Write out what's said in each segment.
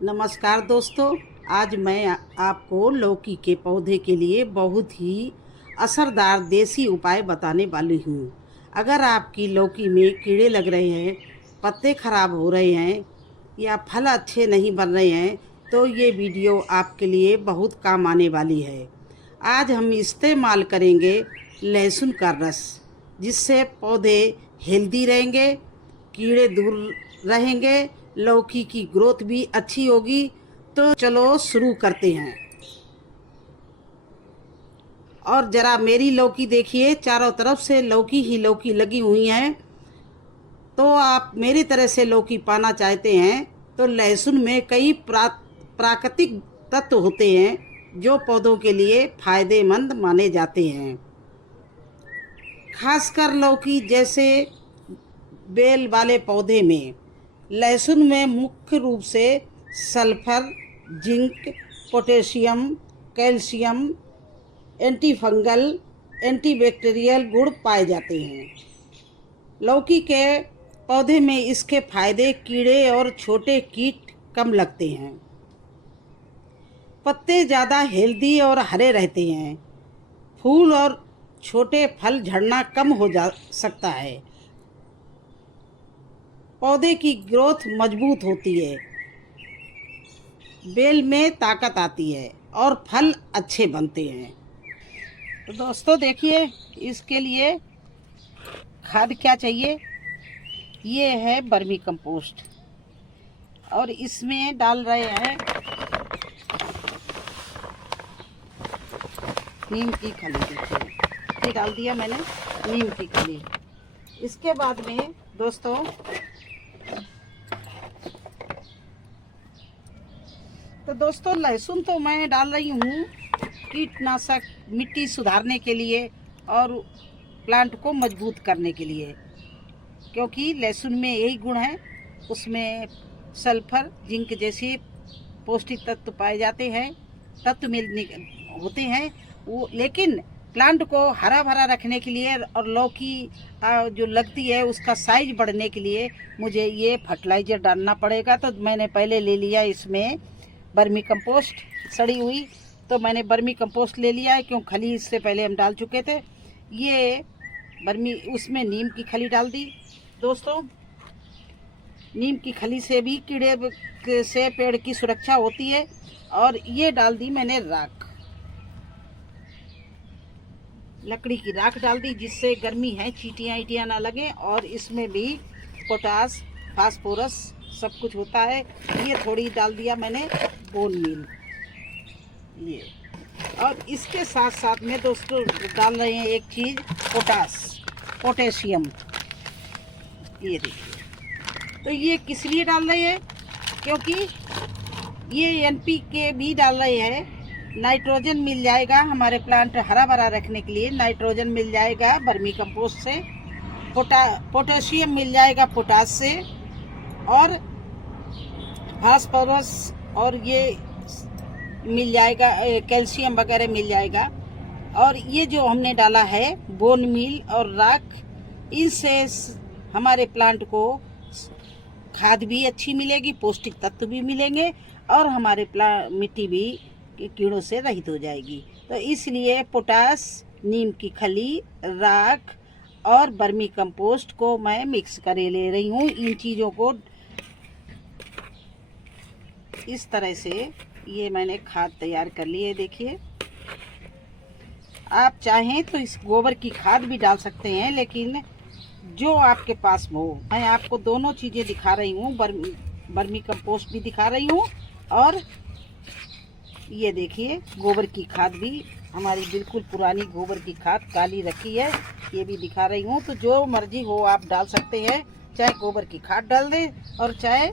नमस्कार दोस्तों। आज मैं आपको लौकी के पौधे के लिए बहुत ही असरदार देसी उपाय बताने वाली हूँ। अगर आपकी लौकी में कीड़े लग रहे हैं, पत्ते खराब हो रहे हैं या फल अच्छे नहीं बन रहे हैं तो ये वीडियो आपके लिए बहुत काम आने वाली है। आज हम इस्तेमाल करेंगे लहसुन का रस, जिससे पौधे हेल्दी रहेंगे, कीड़े दूर रहेंगे, लौकी की ग्रोथ भी अच्छी होगी। तो चलो शुरू करते हैं। और ज़रा मेरी लौकी देखिए, चारों तरफ से लौकी ही लौकी लगी हुई हैं। तो आप मेरी तरह से लौकी पाना चाहते हैं तो लहसुन में कई प्राकृतिक तत्व होते हैं जो पौधों के लिए फायदेमंद माने जाते हैं। खासकर लौकी जैसे बेल वाले पौधे में लहसुन में मुख्य रूप से sulphur, zinc, potassium, calcium, anti fungal, antibacterial गुण पाए जाते हैं। लौकी के पौधे में इसके फायदे कीड़े और छोटे कीट कम लगते हैं। पत्ते ज़्यादा हेल्दी और हरे रहते हैं। फूल और छोटे फल झड़ना कम हो जा सकता है। पौधे की ग्रोथ मजबूत होती है, बेल में ताकत आती है और फल अच्छे बनते हैं। तो दोस्तों देखिए, इसके लिए खाद क्या चाहिए। ये है वर्मी कंपोस्ट और इसमें डाल रहे हैं नीम की खली। देखिए, ये डाल दिया मैंने नीम की खली। इसके बाद में दोस्तों लहसुन तो मैं डाल रही हूँ कीटनाशक मिट्टी सुधारने के लिए और प्लांट को मजबूत करने के लिए, क्योंकि लहसुन में यही गुण है। उसमें सल्फर, जिंक जैसे पौष्टिक तत्व पाए जाते हैं, तत्व मिलने होते हैं वो। लेकिन प्लांट को हरा भरा रखने के लिए और लौकी जो लगती है उसका साइज बढ़ने के लिए मुझे ये फर्टिलाइज़र डालना पड़ेगा। तो मैंने पहले ले लिया इसमें वर्मी कंपोस्ट सड़ी हुई, तो मैंने वर्मी कंपोस्ट ले लिया है, क्यों खली इससे पहले हम डाल चुके थे। ये वर्मी, उसमें नीम की खली डाल दी दोस्तों। नीम की खली से भी कीड़े से पेड़ की सुरक्षा होती है। और ये डाल दी मैंने राख, लकड़ी की राख डाल दी, जिससे गर्मी है चींटियाँ ईटियाँ ना लगे। और इसमें भी पोटास, फास्फोरस सब कुछ होता है। ये थोड़ी डाल दिया मैंने बोन मील ये। और इसके साथ साथ में दोस्तों डाल रहे हैं एक चीज़, पोटेशियम। ये देखिए, तो ये किस लिए डाल रहे हैं, क्योंकि ये NPK भी डाल रहे हैं। नाइट्रोजन मिल जाएगा हमारे प्लांट हरा भरा रखने के लिए, नाइट्रोजन मिल जाएगा वर्मी कंपोस्ट से, पोटेशियम मिल जाएगा पोटास से, और फास्फोरस और ये मिल जाएगा, कैल्शियम वगैरह मिल जाएगा। और ये जो हमने डाला है बोन मील और राख, इनसे हमारे प्लांट को खाद भी अच्छी मिलेगी, पौष्टिक तत्व भी मिलेंगे और हमारे मिट्टी भी कीड़ों से रहित हो जाएगी। तो इसलिए पोटास, नीम की खली, राख और वर्मी कंपोस्ट को मैं मिक्स करे ले रही हूँ। इन चीज़ों को इस तरह से ये मैंने खाद तैयार कर ली है। देखिए, आप चाहें तो इस गोबर की खाद भी डाल सकते हैं, लेकिन जो आपके पास हो। मैं आपको दोनों चीज़ें दिखा रही हूँ, वर्मी कंपोस्ट भी दिखा रही हूँ और ये देखिए गोबर की खाद भी, हमारी बिल्कुल पुरानी गोबर की खाद काली रखी है, ये भी दिखा रही हूँ। तो जो मर्जी हो आप डाल सकते हैं, चाहे गोबर की खाद डाल दें और चाहे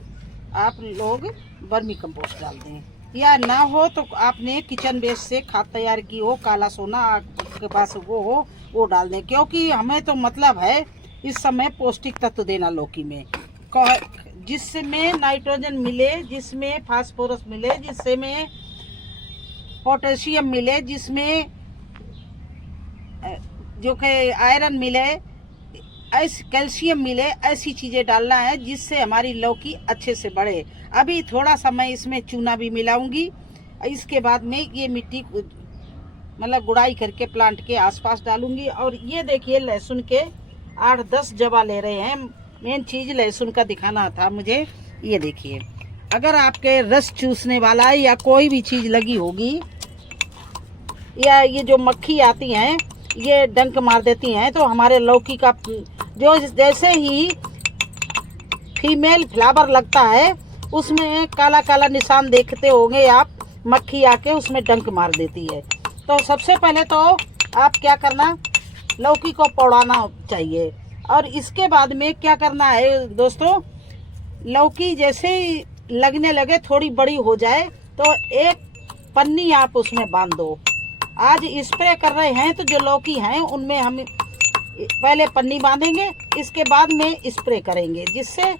आप लोग वर्मी कंपोस्ट डाल दें, या ना हो तो आपने किचन वेस्ट से खाद तैयार की हो, काला सोना आपके पास वो हो, वो डाल दें। क्योंकि हमें तो मतलब है इस समय पौष्टिक तत्व देना लौकी में, जिसमें नाइट्रोजन मिले, जिसमें फास्फोरस मिले, जिसमें पोटेशियम मिले, जिसमें जो कि आयरन मिले, ऐसी कैल्शियम मिले, ऐसी चीज़ें डालना है जिससे हमारी लौकी अच्छे से बढ़े। अभी थोड़ा सा मैं इसमें चूना भी मिलाऊंगी। इसके बाद में ये मिट्टी मतलब गुड़ाई करके प्लांट के आसपास डालूंगी। और ये देखिए लहसुन के 8-10 जबा ले रहे हैं। मेन चीज़ लहसुन का दिखाना था मुझे। ये देखिए, अगर आपके रस चूसने वाला या कोई भी चीज़ लगी होगी, या ये जो मक्खी आती हैं ये डंक मार देती हैं, तो हमारे लौकी का जो जैसे ही फीमेल फ्लावर लगता है उसमें काला काला निशान देखते होंगे आप, मक्खी आके उसमें डंक मार देती है। तो सबसे पहले तो आप क्या करना, लौकी को पौड़ाना चाहिए। और इसके बाद में क्या करना है दोस्तों, लौकी जैसे ही लगने लगे, थोड़ी बड़ी हो जाए, तो एक पन्नी आप उसमें बांध दो। आज स्प्रे कर रहे हैं तो जो लौकी हैं उनमें हम पहले पन्नी बांधेंगे, इसके बाद में स्प्रे करेंगे, जिससे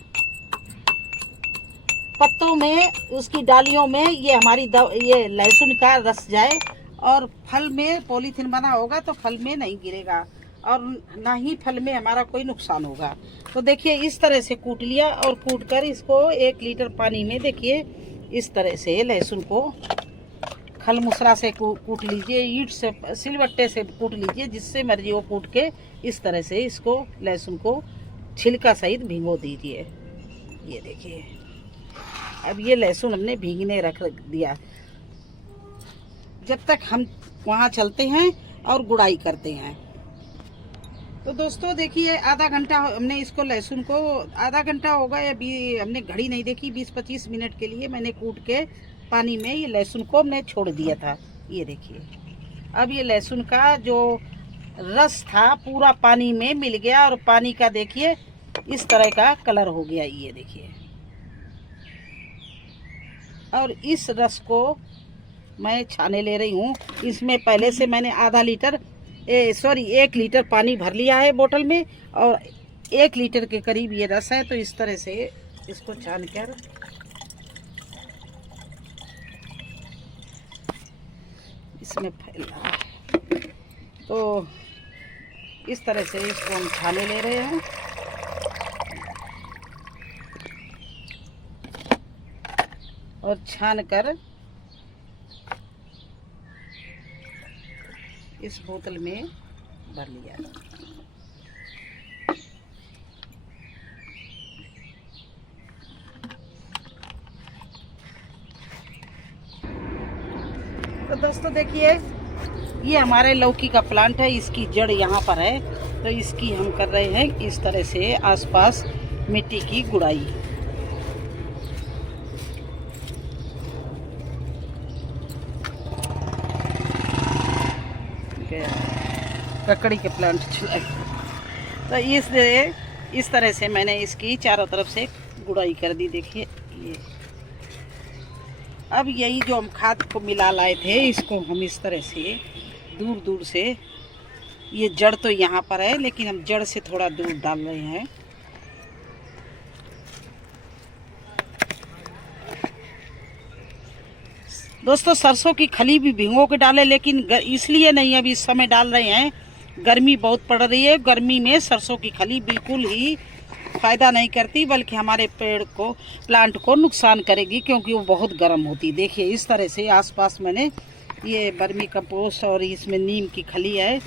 पत्तों में, उसकी डालियों में ये हमारी ये लहसुन का रस जाए। और फल में पॉलीथीन बना होगा तो फल में नहीं गिरेगा और ना ही फल में हमारा कोई नुकसान होगा। तो देखिए इस तरह से कूट लिया, और कूट कर इसको 1 लीटर पानी में देखिए इस तरह से लहसुन को खल मुसरा से कूट लीजिए, ईंट से, सिलबट्टे से कूट लीजिए, जिससे मर्जी वो कूट के इस तरह से इसको लहसुन को छिलका सहित भिगो दीजिए। ये देखिए, अब ये लहसुन हमने भीगने रख दिया, जब तक हम वहाँ चलते हैं और गुड़ाई करते हैं। तो दोस्तों देखिए, आधा घंटा हमने इसको, लहसुन को आधा घंटा होगा या हमने घड़ी नहीं देखी, 20-25 मिनट के लिए मैंने कूट के पानी में ये लहसुन को हमने छोड़ दिया था। ये देखिए, अब ये लहसुन का जो रस था पूरा पानी में मिल गया, और पानी का देखिए इस तरह का कलर हो गया। ये देखिए, और इस रस को मैं छाने ले रही हूँ। इसमें पहले से मैंने 1 लीटर पानी भर लिया है बोतल में, और 1 लीटर के करीब ये रस है। तो इस तरह से इसको छान कर इसमें फैला, तो इस तरह से इसको हम छाने ले रहे हैं। और छान कर इस बोतल में भर लिया। तो दोस्तों देखिए, ये हमारे लौकी का प्लांट है, इसकी जड़ यहाँ पर है। तो इसकी हम कर रहे हैं इस तरह से आसपास मिट्टी की गुड़ाई। ककड़ी के प्लांट चलाए। तो इस तरह से मैंने इसकी चारों तरफ से गुड़ाई कर दी। देखिए ये, अब यही जो हम खाद को मिला लाए थे, इसको हम इस तरह से दूर दूर से, ये जड़ तो यहाँ पर है लेकिन हम जड़ से थोड़ा दूर डाल रहे हैं। दोस्तों सरसों की खली भी भिगो के डालें, लेकिन इसलिए नहीं अभी इस समय डाल रहे हैं, गर्मी बहुत पड़ रही है। गर्मी में सरसों की खली बिल्कुल ही फ़ायदा नहीं करती, बल्कि हमारे पेड़ को, प्लांट को नुकसान करेगी, क्योंकि वो बहुत गर्म होती। देखिए इस तरह से आसपास मैंने ये वर्मी कंपोस्ट और इसमें नीम की खली है,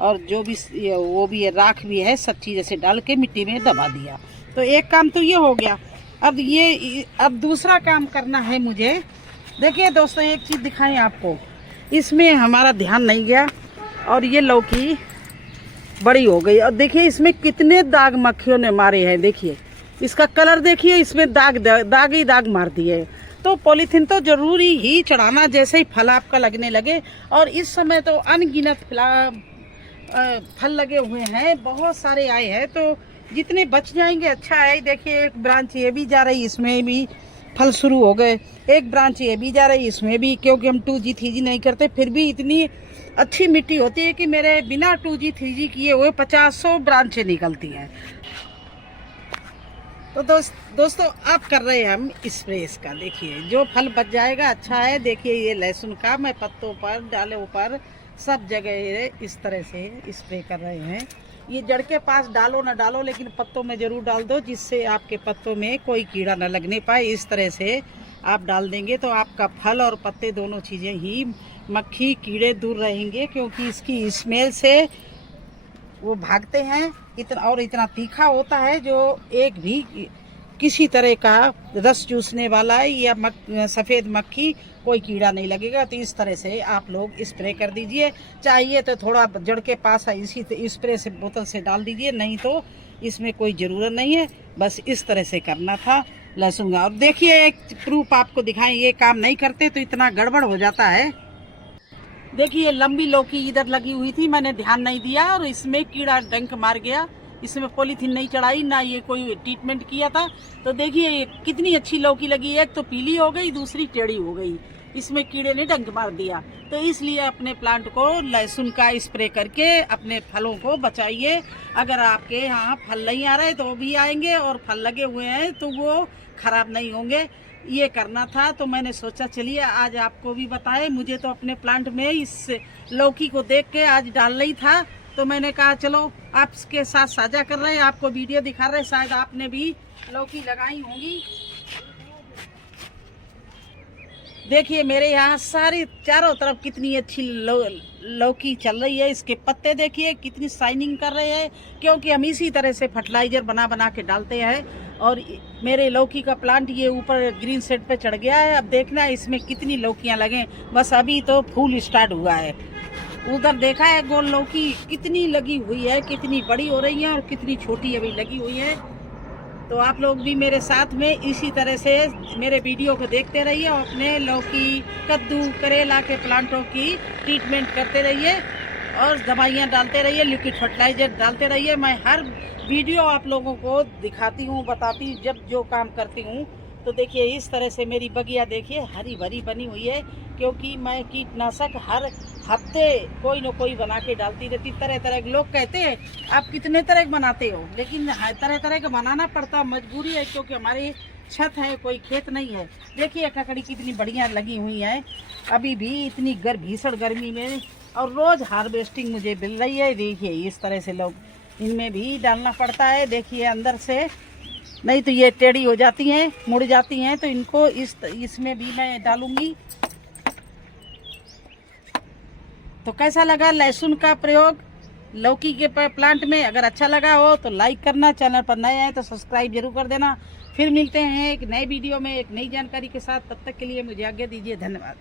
और जो भी वो भी है, राख भी है, सब चीज़ ऐसे डाल के मिट्टी में दबा दिया। तो एक काम तो ये हो गया। अब दूसरा काम करना है मुझे। देखिए दोस्तों, एक चीज़ दिखाएं आपको, इसमें हमारा ध्यान नहीं गया और ये लौकी बड़ी हो गई। और देखिए इसमें कितने दाग मक्खियों ने मारे हैं। देखिए इसका कलर देखिए, इसमें दाग ही दाग मार दिए। तो पॉलीथीन तो ज़रूरी ही चढ़ाना जैसे ही फल आपका लगने लगे। और इस समय तो अनगिनत फल लगे हुए हैं, बहुत सारे आए हैं, तो जितने बच जाएंगे अच्छा है। देखिए एक ब्रांच ये भी जा रही, इसमें भी फल शुरू हो गए। एक ब्रांच ये भी जा रही, इसमें भी, क्योंकि हम 2G 3G नहीं करते, फिर भी इतनी अच्छी मिट्टी होती है कि मेरे बिना 2G 3G किए हुए 50-100 ब्रांचें निकलती हैं। तो दोस्तों अब कर रहे हैं हम स्प्रे इसका। देखिए जो फल बच जाएगा अच्छा है। देखिए ये लहसुन का मैं पत्तों पर, डालों पर, सब जगह इस तरह से स्प्रे कर रहे हैं। ये जड़ के पास डालो ना डालो, लेकिन पत्तों में ज़रूर डाल दो, जिससे आपके पत्तों में कोई कीड़ा न लगने पाए। इस तरह से आप डाल देंगे तो आपका फल और पत्ते दोनों चीज़ें ही मक्खी कीड़े दूर रहेंगे, क्योंकि इसकी स्मेल से वो भागते हैं। इतना तीखा होता है जो एक भी किसी तरह का रस चूसने वाला है या सफ़ेद मक्खी कोई कीड़ा नहीं लगेगा। तो इस तरह से आप लोग स्प्रे कर दीजिए। चाहिए तो थोड़ा जड़ के पास है इसी स्प्रे से बोतल से डाल दीजिए, नहीं तो इसमें कोई ज़रूरत नहीं है। बस इस तरह से करना था लहसुन का। और देखिए एक प्रूफ आपको दिखाएं, ये काम नहीं करते तो इतना गड़बड़ हो जाता है। देखिए लंबी लौकी इधर लगी हुई थी, मैंने ध्यान नहीं दिया और इसमें कीड़ा डंक मार गया। इसमें पॉलीथीन नहीं चढ़ाई ना ये कोई ट्रीटमेंट किया था। तो देखिए कितनी अच्छी लौकी लगी, एक तो पीली हो गई, दूसरी टेढ़ी हो गई। इसमें कीड़े ने डंक मार दिया। तो इसलिए अपने प्लांट को लहसुन का स्प्रे करके अपने फलों को बचाइए। अगर आपके यहाँ फल नहीं आ रहे तो वो भी आएंगे, और फल लगे हुए हैं तो वो खराब नहीं होंगे। ये करना था तो मैंने सोचा चलिए आज आपको भी बताएं। मुझे तो अपने प्लांट में इस लौकी को देख के आज डालना ही था, तो मैंने कहा चलो आपके साथ साझा कर रहे हैं, आपको वीडियो दिखा रहे हैं। शायद आपने भी लौकी लगाई होंगी। देखिए मेरे यहाँ सारी चारों तरफ कितनी अच्छी लौकी चल रही है। इसके पत्ते देखिए कितनी शाइनिंग कर रहे हैं, क्योंकि हम इसी तरह से फर्टिलाइजर बना बना के डालते हैं। और मेरे लौकी का प्लांट ये ऊपर ग्रीन सेट पे चढ़ गया है। अब देखना इसमें कितनी लौकियाँ लगें, बस अभी तो फूल स्टार्ट हुआ है। उधर देखा है गोल लौकी कितनी लगी हुई है, कितनी बड़ी हो रही है और कितनी छोटी अभी लगी हुई है। तो आप लोग भी मेरे साथ में इसी तरह से मेरे वीडियो को देखते रहिए और अपने लौकी, कद्दू, करेला के प्लांटों की ट्रीटमेंट करते रहिए और दवाइयाँ डालते रहिए, लिक्विड फर्टिलाइजर डालते रहिए। मैं हर वीडियो आप लोगों को दिखाती हूँ, बताती हूँ जब जो काम करती हूँ। तो देखिए इस तरह से मेरी बगिया देखिए हरी भरी बनी हुई है, क्योंकि मैं कीटनाशक हर हफ्ते कोई न कोई बना के डालती रहती। तरह तरह के लोग कहते हैं आप कितने तरह के बनाते हो, लेकिन तरह तरह का बनाना पड़ता, मजबूरी है, क्योंकि हमारी छत है, कोई खेत नहीं है। देखिए ककड़ी कितनी बढ़िया लगी हुई है अभी भी इतनी भीषण गर्मी में, और रोज़ हार्वेस्टिंग मुझे मिल रही है। देखिए इस तरह से लोग इनमें भी डालना पड़ता है। देखिए अंदर से, नहीं तो ये टेढ़ी हो जाती हैं, मुड़ जाती हैं, तो इनको इसमें भी मैं डालूंगी। तो कैसा लगा लहसुन का प्रयोग लौकी के प्लांट में? अगर अच्छा लगा हो तो लाइक करना, चैनल पर नए हैं तो सब्सक्राइब जरूर कर देना। फिर मिलते हैं एक नए वीडियो में एक नई जानकारी के साथ। तब तक के लिए मुझे आज्ञा दीजिए, धन्यवाद।